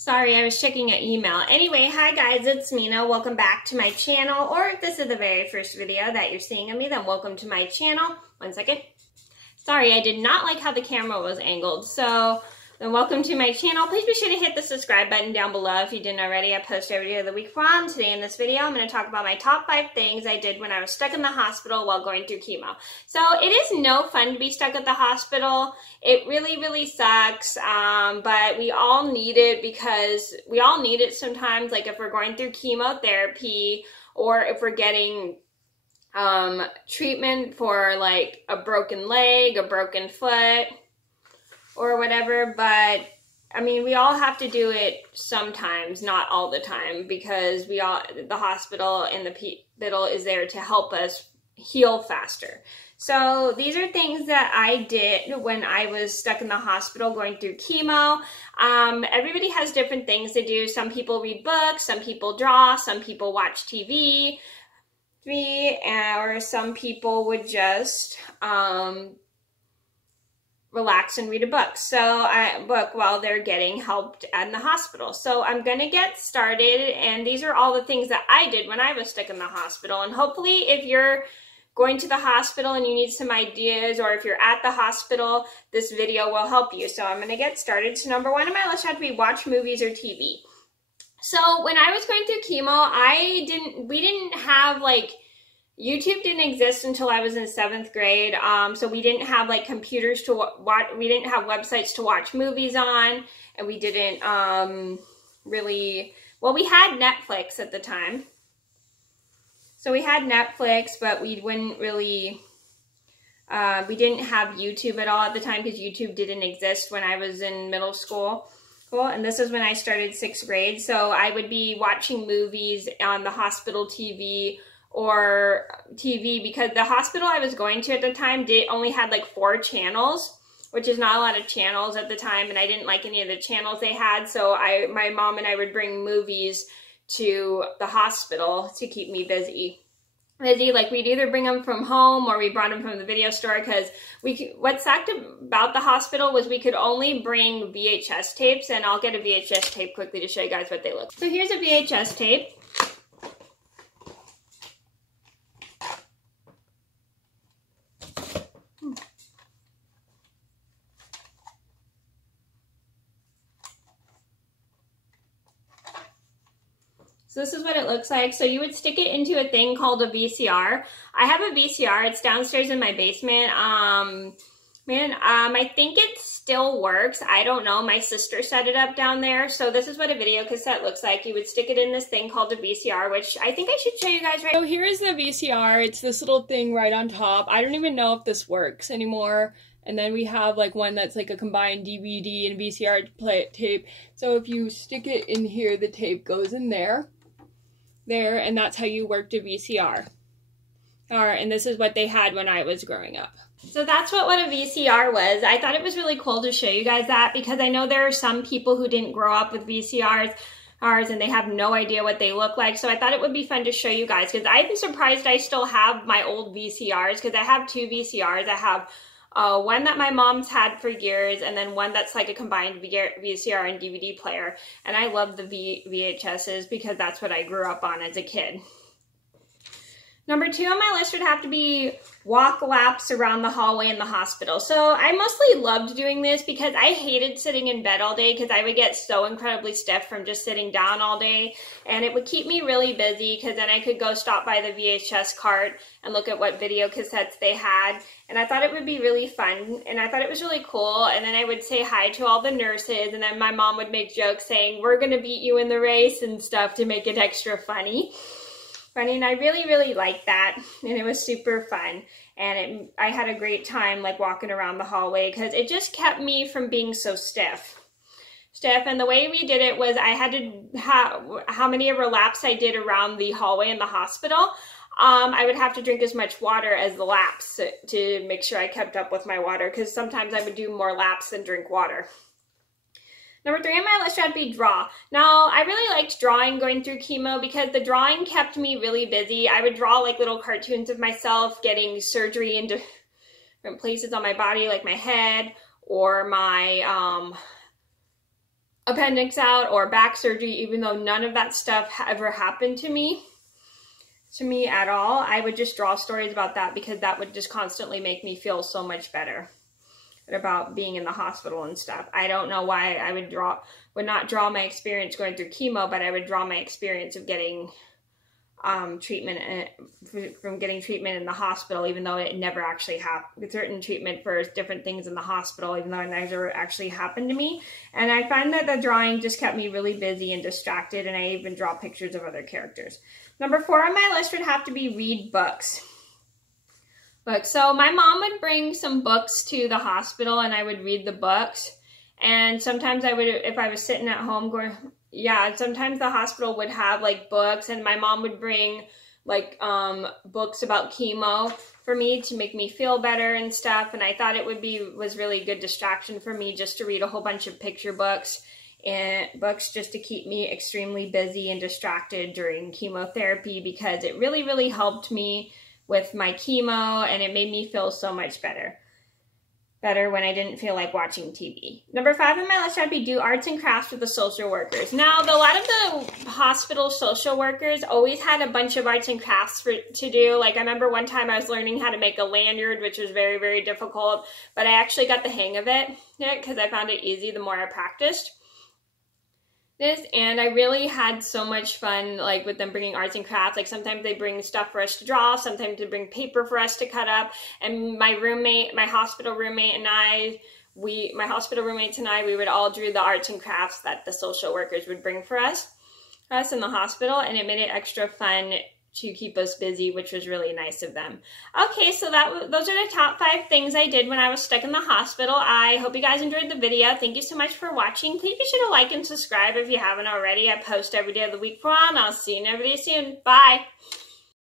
Sorry, I was checking an email. Anyway, hi guys, it's Mena. Welcome back to my channel. Or if this is the very first video that you're seeing of me, then welcome to my channel. One second. Sorry, I did not like how the camera was angled. So, then welcome to my channel. Please be sure to hit the subscribe button down below if you didn't already. I post every day of the week from. Today in this video, I'm going to talk about my top 5 things I did when I was stuck in the hospital while going through chemo. So it is no fun to be stuck at the hospital. It really, really sucks, but we all need it because we all need it sometimes, like if we're going through chemotherapy or if we're getting treatment for like a broken leg, a broken foot, or whatever. But I mean, we all have to do it sometimes, not all the time, because the hospital and the hospital is there to help us heal faster. So these are things that I did when I was stuck in the hospital going through chemo. Everybody has different things to do. Some people read books, some people draw, some people watch TV, or some people would just relax and read a book. Book while they're getting helped in the hospital. So I'm going to get started, and these are all the things that I did when I was stuck in the hospital. And hopefully if you're going to the hospital and you need some ideas, or if you're at the hospital, this video will help you. So I'm going to get started. So number 1 on my list had to be watch movies or TV. So when I was going through chemo, we didn't have like, YouTube didn't exist until I was in 7th grade, so we didn't have like computers to watch, we didn't have websites to watch movies on, and we didn't really, well, we had Netflix at the time. So we had Netflix, but we wouldn't really, we didn't have YouTube at all at the time because YouTube didn't exist when I was in middle school. Cool. And this is when I started 6th grade, so I would be watching movies on the hospital TV, because the hospital I was going to at the time only had like 4 channels, which is not a lot of channels at the time, and I didn't like any of the channels they had, so my mom and I would bring movies to the hospital to keep me busy. Like we'd either bring them from home or we brought them from the video store, because what sucked about the hospital was we could only bring VHS tapes, and I'll get a VHS tape quickly to show you guys what they look like. So here's a VHS tape. So this is what it looks like. So you would stick it into a thing called a VCR. I have a VCR. It's downstairs in my basement. I think it still works. I don't know. My sister set it up down there. So this is what a video cassette looks like. You would stick it in this thing called a VCR, which I think I should show you guys right now. So here is the VCR. It's this little thing right on top. I don't even know if this works anymore. And then we have like one that's like a combined DVD and VCR tape. So if you stick it in here, the tape goes in there, and that's how you worked a VCR. And this is what they had when I was growing up. So that's what a VCR was. I thought it was really cool to show you guys that, because I know there are some people who didn't grow up with VCRs and they have no idea what they look like. So I thought it would be fun to show you guys, because I'm surprised I still have my old VCRs, because I have 2 VCRs. I have one that my mom's had for years, and then one that's like a combined VCR and DVD player. And I love the VHSs because that's what I grew up on as a kid. Number 2 on my list would have to be walk laps around the hallway in the hospital. So I mostly loved doing this because I hated sitting in bed all day, because I would get so incredibly stiff from just sitting down all day. And it would keep me really busy, because then I could go stop by the VHS cart and look at what video cassettes they had. And I thought it would be really fun, and I thought it was really cool. And then I would say hi to all the nurses, and then my mom would make jokes saying, "We're gonna beat you in the race," and stuff to make it extra funny. And I really, really liked that, and it was super fun. And I had a great time like walking around the hallway, because it just kept me from being so stiff. And the way we did it was I had to have how many laps I did around the hallway in the hospital. I would have to drink as much water as the laps to make sure I kept up with my water, because sometimes I would do more laps than drink water. Number 3 on my list would be draw. Now, I really liked drawing going through chemo because the drawing kept me really busy. I would draw like little cartoons of myself getting surgery into different places on my body, like my head or my appendix out or back surgery, even though none of that stuff ever happened to me at all, I would just draw stories about that because that would just constantly make me feel so much better about being in the hospital and stuff. I don't know why I would not draw my experience going through chemo, but I would draw my experience of getting treatment in the hospital, even though it never actually happened. Certain treatment for different things in the hospital, even though it never actually happened to me. And I find that the drawing just kept me really busy and distracted, and I even draw pictures of other characters. Number 4 on my list would have to be read books. So my mom would bring some books to the hospital, and I would read the books. And sometimes I would, if I was sitting at home going, yeah, sometimes the hospital would have like books, and my mom would bring like books about chemo for me to make me feel better and stuff. And I thought it was really good distraction for me just to read a whole bunch of picture books and books just to keep me extremely busy and distracted during chemotherapy, because it really, really helped me with my chemo, and it made me feel so much better when I didn't feel like watching TV. Number 5 on my list would be do arts and crafts with the social workers. Now, a lot of the hospital social workers always had a bunch of arts and crafts to do. Like, I remember one time I was learning how to make a lanyard, which was very, very difficult, but I actually got the hang of it because I found it easy the more I practiced this. And I really had so much fun, like, with them bringing arts and crafts. Like, sometimes they bring stuff for us to draw, sometimes they bring paper for us to cut up. And my hospital roommates and I, we would all do the arts and crafts that the social workers would bring for us in the hospital, and it made it extra fun to keep us busy, which was really nice of them. Okay, so those are the top 5 things I did when I was stuck in the hospital. I hope you guys enjoyed the video. Thank you so much for watching. Please be sure to like and subscribe if you haven't already. I post every day of the week for on. I'll see you in every video soon. Bye!